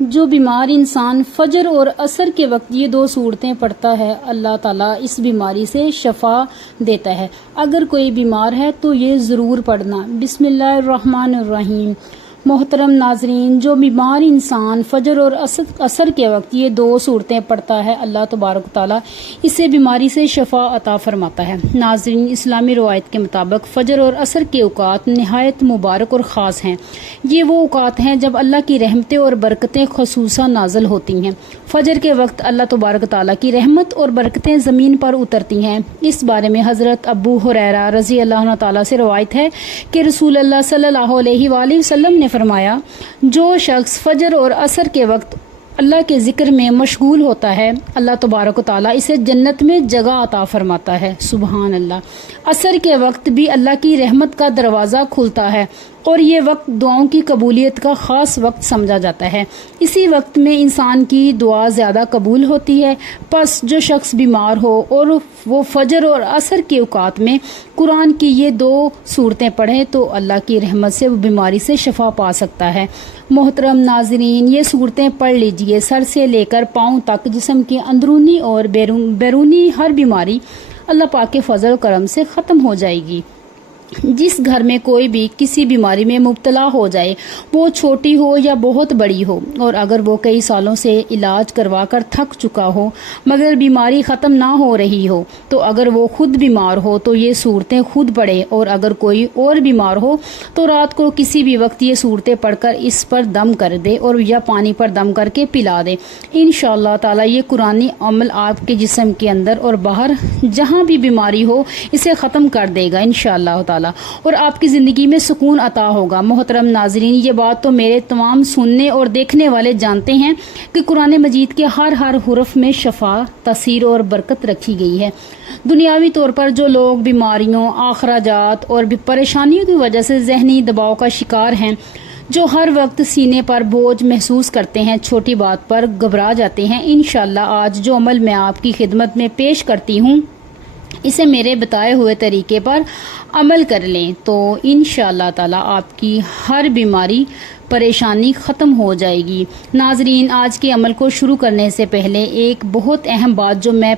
جو بیمار انسان فجر اور عصر کے وقت یہ 2 صورتیں پڑھتا ہے اللہ تعالیٰ اس بیماری سے شفا دیتا ہے۔ اگر کوئی بیمار ہے تو یہ ضرور پڑھنا۔ بسم اللہ الرحمن الرحیم۔ محترم ناظرین، جو بیمار انسان فجر اور عصر کے وقت یہ 2 صورتیں پڑھتا ہے اللہ تبارک تعالیٰ اسے بیماری سے شفا عطا فرماتا ہے۔ ناظرین، اسلامی روایت کے مطابق فجر اور عصر کے اوقات نہایت مبارک اور خاص ہیں۔ یہ وہ اوقات ہیں جب اللہ کی رحمتیں اور برکتیں خصوصاً نازل ہوتی ہیں۔ فجر کے وقت اللہ تبارک تعالیٰ کی رحمت اور برکتیں زمین پر اترتی ہیں۔ اس بارے میں حضرت ابو ہریرہ رضی اللہ تعالیٰ سے روایت ہے کہ رسول اللہ صلی اللہ علیہ وآلہ وسلم نے فرمایا، جو شخص فجر اور عصر کے وقت اللہ کے ذکر میں مشغول ہوتا ہے اللہ تبارک و تعالیٰ اسے جنت میں جگہ عطا فرماتا ہے۔ سبحان اللہ۔ عصر کے وقت بھی اللہ کی رحمت کا دروازہ کھلتا ہے اور یہ وقت دعاؤں کی قبولیت کا خاص وقت سمجھا جاتا ہے۔ اسی وقت میں انسان کی دعا زیادہ قبول ہوتی ہے۔ پس جو شخص بیمار ہو اور وہ فجر اور عصر کے اوقات میں قرآن کی یہ 2 صورتیں پڑھے تو اللہ کی رحمت سے وہ بیماری سے شفا پا سکتا ہے۔ محترم ناظرین، یہ صورتیں پڑھ لیجئے، سر سے لے کر پاؤں تک جسم کی اندرونی اور بیرونی ہر بیماری اللہ پاک کے فضل و کرم سے ختم ہو جائے گی۔ جس گھر میں کوئی بھی کسی بیماری میں مبتلا ہو جائے، وہ چھوٹی ہو یا بہت بڑی ہو، اور اگر وہ کئی سالوں سے علاج کروا کر تھک چکا ہو مگر بیماری ختم نہ ہو رہی ہو، تو اگر وہ خود بیمار ہو تو یہ صورتیں خود پڑھے، اور اگر کوئی اور بیمار ہو تو رات کو کسی بھی وقت یہ صورتیں پڑھ کر اس پر دم کر دے اور یا پانی پر دم کر کے پلا دے۔ انشاءاللہ تعالی یہ قرآنی عمل آپ کے جسم کے اندر اور باہر جہاں بھی بیماری ہو اسے ختم کر دے گا انشاءاللہ تعالی، اور آپ کی زندگی میں سکون عطا ہوگا۔ محترم ناظرین، یہ بات تو میرے تمام سننے اور دیکھنے والے جانتے ہیں کہ قرآن مجید کے ہر حرف میں شفا، تاثیر اور برکت رکھی گئی ہے۔ دنیاوی طور پر جو لوگ بیماریوں، اخراجات اور پریشانیوں کی وجہ سے ذہنی دباؤ کا شکار ہیں، جو ہر وقت سینے پر بوجھ محسوس کرتے ہیں، چھوٹی بات پر گھبرا جاتے ہیں، انشاءاللہ آج جو عمل میں آپ کی خدمت میں پیش کرتی ہوں اسے میرے بتائے ہوئے طریقے پر عمل کر لیں تو انشاءاللہ تعالی آپ کی ہر بیماری پریشانی ختم ہو جائے گی۔ ناظرین، آج کے عمل کو شروع کرنے سے پہلے ایک بہت اہم بات جو میں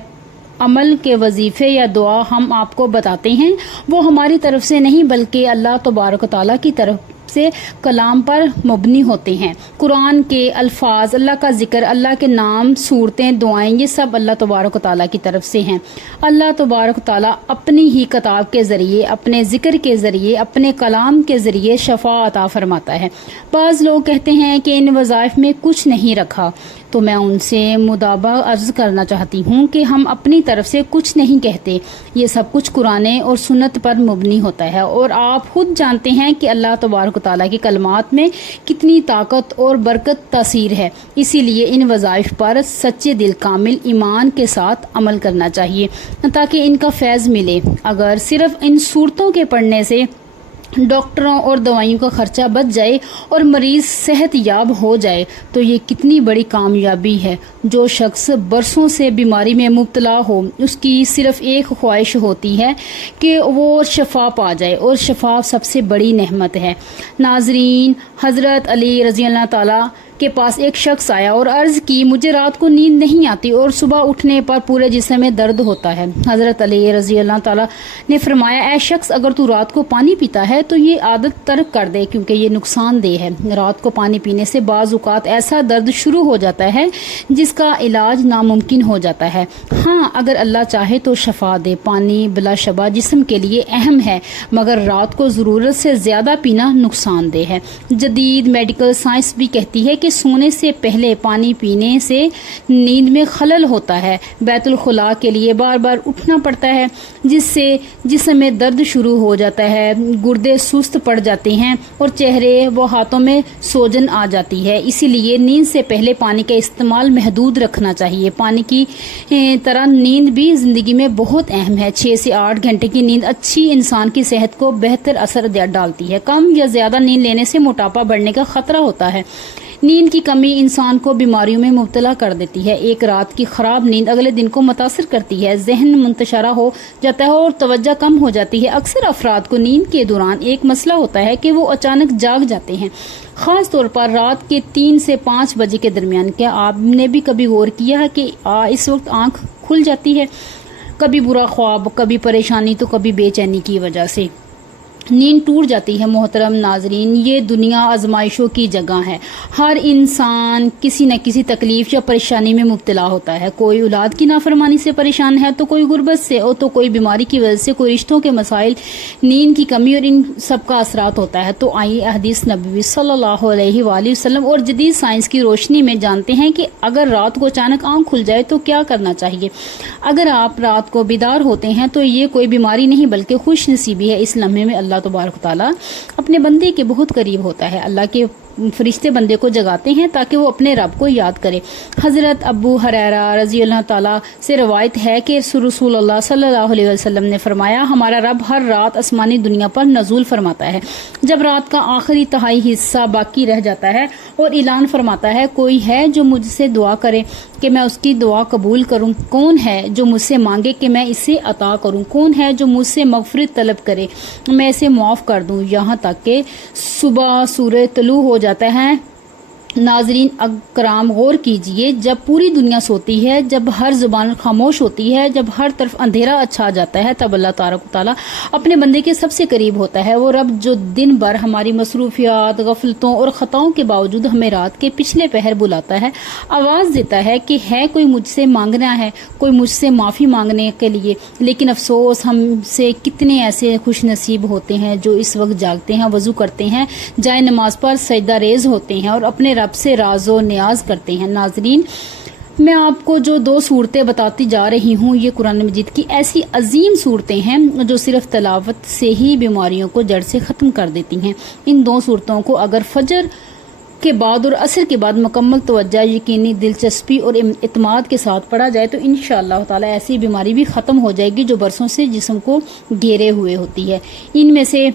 عمل کے وظیفے یا دعا ہم آپ کو بتاتے ہیں وہ ہماری طرف سے نہیں بلکہ اللہ تبارک و تعالیٰ کی طرف سے کلام پر مبنی ہوتے ہیں۔ قرآن کے الفاظ، اللہ کا ذکر، اللہ کے نام، صورتیں، دعائیں، یہ سب اللہ تبارک و تعالیٰ کی طرف سے ہیں۔ اللہ تبارک و تعالیٰ اپنی ہی کتاب کے ذریعے، اپنے ذکر کے ذریعے، اپنے کلام کے ذریعے شفا عطا فرماتا ہے۔ بعض لوگ کہتے ہیں کہ ان وظائف میں کچھ نہیں رکھا، تو میں ان سے مدابہ عرض کرنا چاہتی ہوں کہ ہم اپنی طرف سے کچھ نہیں کہتے، یہ سب کچھ قرآن اور سنت پر مبنی ہوتا ہے، اور آپ خود جانتے ہیں کہ اللہ تبارک و تعالیٰ کی کلمات میں کتنی طاقت اور برکت تاثیر ہے۔ اسی لیے ان وظائف پر سچے دل، کامل ایمان کے ساتھ عمل کرنا چاہیے تاکہ ان کا فیض ملے۔ اگر صرف ان صورتوں کے پڑھنے سے ڈاکٹروں اور دوائیوں کا خرچہ بچ جائے اور مریض صحت یاب ہو جائے تو یہ کتنی بڑی کامیابی ہے۔ جو شخص برسوں سے بیماری میں مبتلا ہو اس کی صرف ایک خواہش ہوتی ہے کہ وہ شفا پا جائے، اور شفا سب سے بڑی نعمت ہے۔ ناظرین، حضرت علی رضی اللہ تعالیٰ کے پاس ایک شخص آیا اور عرض کی، مجھے رات کو نیند نہیں آتی اور صبح اٹھنے پر پورے جسم میں درد ہوتا ہے۔ حضرت علی رضی اللہ تعالیٰ نے فرمایا، اے شخص، اگر تو رات کو پانی پیتا ہے تو یہ عادت ترک کر دے کیونکہ یہ نقصان دہ ہے۔ رات کو پانی پینے سے بعض اوقات ایسا درد شروع ہو جاتا ہے جس کا علاج ناممکن ہو جاتا ہے۔ ہاں، اگر اللہ چاہے تو شفا دے۔ پانی بلا شبہ جسم کے لیے اہم ہے مگر رات کو ضرورت سے زیادہ پینا نقصان دہ ہے۔ جدید میڈیکل سائنس بھی کہتی ہے کہ سونے سے پہلے پانی پینے سے نیند میں خلل ہوتا ہے، بیت الخلاء کے لیے بار بار اٹھنا پڑتا ہے جس سے جسم میں درد شروع ہو جاتا ہے، گردے سست پڑ جاتے ہیں اور چہرے و ہاتھوں میں سوجن آ جاتی ہے۔ اسی لیے نیند سے پہلے پانی کا استعمال محدود رکھنا چاہیے۔ پانی کی طرح نیند بھی زندگی میں بہت اہم ہے۔ 6 سے 8 گھنٹے کی نیند اچھی انسان کی صحت کو بہتر اثر ڈالتی ہے۔ کم یا زیادہ نیند لینے سے موٹاپا بڑھنے کا خطرہ ہوتا ہے۔ نیند کی کمی انسان کو بیماریوں میں مبتلا کر دیتی ہے۔ ایک رات کی خراب نیند اگلے دن کو متاثر کرتی ہے، ذہن منتشرہ ہو جاتا ہے اور توجہ کم ہو جاتی ہے۔ اکثر افراد کو نیند کے دوران ایک مسئلہ ہوتا ہے کہ وہ اچانک جاگ جاتے ہیں، خاص طور پر رات کے 3 سے 5 بجے کے درمیان۔ کیا آپ نے بھی کبھی غور کیا ہے کہ اس وقت آنکھ کھل جاتی ہے؟ کبھی برا خواب، کبھی پریشانی تو کبھی بے چینی کی وجہ سے نیند ٹوٹ جاتی ہے۔ محترم ناظرین، یہ دنیا آزمائشوں کی جگہ ہے۔ ہر انسان کسی نہ کسی تکلیف یا پریشانی میں مبتلا ہوتا ہے۔ کوئی اولاد کی نافرمانی سے پریشان ہے تو کوئی غربت سے، اور تو کوئی بیماری کی وجہ سے، کوئی رشتوں کے مسائل، نیند کی کمی، اور ان سب کا اثرات ہوتا ہے۔ تو آئیے حدیث نبوی صلی اللہ علیہ وآلہ وسلم اور جدید سائنس کی روشنی میں جانتے ہیں کہ اگر رات کو اچانک آنکھ کھل جائے تو کیا کرنا چاہیے۔ اگر آپ رات کو بیدار ہوتے ہیں تو یہ کوئی بیماری نہیں بلکہ خوش نصیبی ہے۔ اس لمحے میں اللہ تبارک و تعالی اپنے بندے کے بہت قریب ہوتا ہے۔ اللہ کے فرشتے بندے کو جگاتے ہیں تاکہ وہ اپنے رب کو یاد کرے۔ حضرت ابو ہریرہ رضی اللہ تعالیٰ سے روایت ہے کہ رسول اللہ صلی اللہ علیہ وسلم نے فرمایا، ہمارا رب ہر رات آسمانی دنیا پر نزول فرماتا ہے جب رات کا آخری تہائی حصہ باقی رہ جاتا ہے، اور اعلان فرماتا ہے، کوئی ہے جو مجھ سے دعا کرے کہ میں اس کی دعا قبول کروں؟ کون ہے جو مجھ سے مانگے کہ میں اسے عطا کروں؟ کون ہے جو مجھ سے مغفرت طلب کرے میں اسے معاف کر دوں؟ یہاں تک کہ صبح سورج طلوع ہو جاتا ہے۔ ناظرین اکرام، غور کیجئے، جب پوری دنیا سوتی ہے، جب ہر زبان خاموش ہوتی ہے، جب ہر طرف اندھیرا چھا جاتا ہے، تب اللہ تبارک و تعالیٰ اپنے بندے کے سب سے قریب ہوتا ہے۔ وہ رب جو دن بھر ہماری مصروفیات، غفلتوں اور خطاؤں کے باوجود ہمیں رات کے پچھلے پہر بلاتا ہے، آواز دیتا ہے کہ ہے کوئی مجھ سے مانگنا ہے، کوئی مجھ سے معافی مانگنے کے لیے۔ لیکن افسوس، ہم سے کتنے ایسے خوش نصیب ہوتے ہیں جو اس وقت جاگتے ہیں، وضو کرتے ہیں، جائے نماز پر سجدہ ریز ہوتے ہیں اور اپنے رب سے راز و نیاز کرتے ہیں۔ ناظرین، میں آپ کو جو 2 صورتیں بتاتی جا رہی ہوں، یہ قرآن مجید کی ایسی عظیم صورتیں ہیں جو صرف تلاوت سے ہی بیماریوں کو جڑ سے ختم کر دیتی ہیں۔ ان 2 صورتوں کو اگر فجر کے بعد اور عصر کے بعد مکمل توجہ، یقینی دلچسپی اور اعتماد کے ساتھ پڑھا جائے تو انشاءاللہ تعالی ایسی بیماری بھی ختم ہو جائے گی جو برسوں سے جسم کو گھیرے ہوئے ہوتی ہے۔ ان میں سے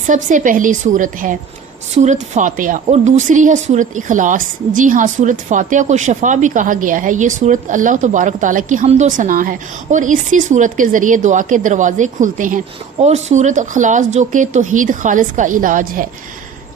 سب سے پہلی صورت ہے سورت فاتحہ اور دوسری ہے سورت اخلاص۔ جی ہاں، سورت فاتحہ کو شفا بھی کہا گیا ہے۔ یہ سورت اللہ تبارک تعالیٰ کی حمد و ثنا ہے اور اسی سورت کے ذریعے دعا کے دروازے کھلتے ہیں۔ اور سورت اخلاص جو کہ توحید خالص کا علاج ہے،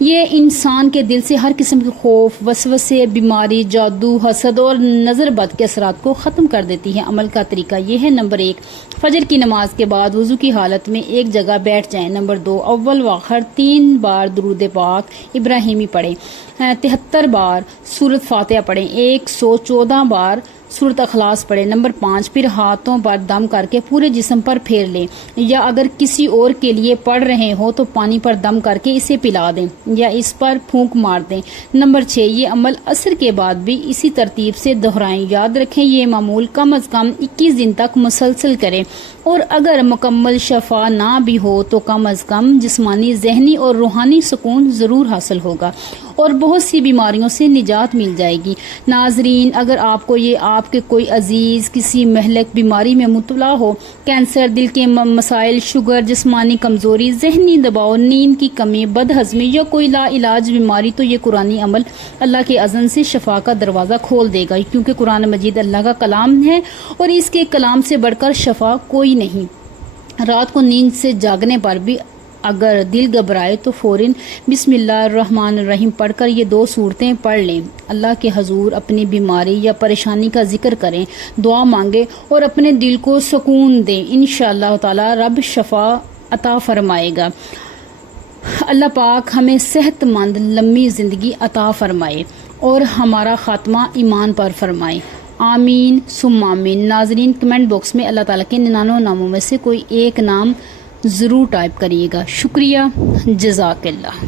یہ انسان کے دل سے ہر قسم کے خوف، وسوسے، بیماری، جادو، حسد اور نظر بد کے اثرات کو ختم کر دیتی ہے۔ عمل کا طریقہ یہ ہے: نمبر 1، فجر کی نماز کے بعد وضو کی حالت میں ایک جگہ بیٹھ جائیں۔ نمبر 2، اول و آخر 3 بار درود پاک ابراہیمی پڑھیں، 73 بار سورت فاتحہ پڑھیں، 114 بار سورت اخلاص پڑھیں۔ نمبر 5، پھر ہاتھوں پر دم کر کے پورے جسم پر پھیر لیں، یا اگر کسی اور کے لیے پڑھ رہے ہو تو پانی پر دم کر کے اسے پلا دیں یا اس پر پھونک مار دیں۔ نمبر 6، یہ عمل عصر کے بعد بھی اسی ترتیب سے دہرائیں۔ یاد رکھیں، یہ معمول کم از کم 21 دن تک مسلسل کریں، اور اگر مکمل شفا نہ بھی ہو تو کم از کم جسمانی، ذہنی اور روحانی سکون ضرور حاصل ہوگا اور بہت سی بیماریوں سے نجات مل جائے گی۔ ناظرین، اگر آپ کو یا آپ کے کوئی عزیز کسی مہلک بیماری میں مبتلا ہو، کینسر، دل کے مسائل، شوگر، جسمانی کمزوری، ذہنی دباؤ، نیند کی کمی، بد ہضمی یا کوئی لا علاج بیماری، تو یہ قرآنی عمل اللہ کے اذن سے شفا کا دروازہ کھول دے گا، کیونکہ قرآن مجید اللہ کا کلام ہے اور اس کے کلام سے بڑھ کر شفا کوئی نہیں۔ رات کو نیند سے جاگنے پر بھی اگر دل گھبرائے تو فوراً بسم اللہ الرحمن الرحیم پڑھ کر یہ 2 صورتیں پڑھ لیں، اللہ کے حضور اپنی بیماری یا پریشانی کا ذکر کریں، دعا مانگیں اور اپنے دل کو سکون دیں۔ انشاءاللہ تعالی رب شفا عطا فرمائے گا۔ اللہ پاک ہمیں صحت مند لمبی زندگی عطا فرمائے اور ہمارا خاتمہ ایمان پر فرمائے، آمین ثم آمین۔ ناظرین، کمنٹ باکس میں اللہ تعالیٰ کے 99 ناموں میں سے کوئی ایک نام ضرور ٹائپ کریے گا۔ شکریہ، جزاک اللہ۔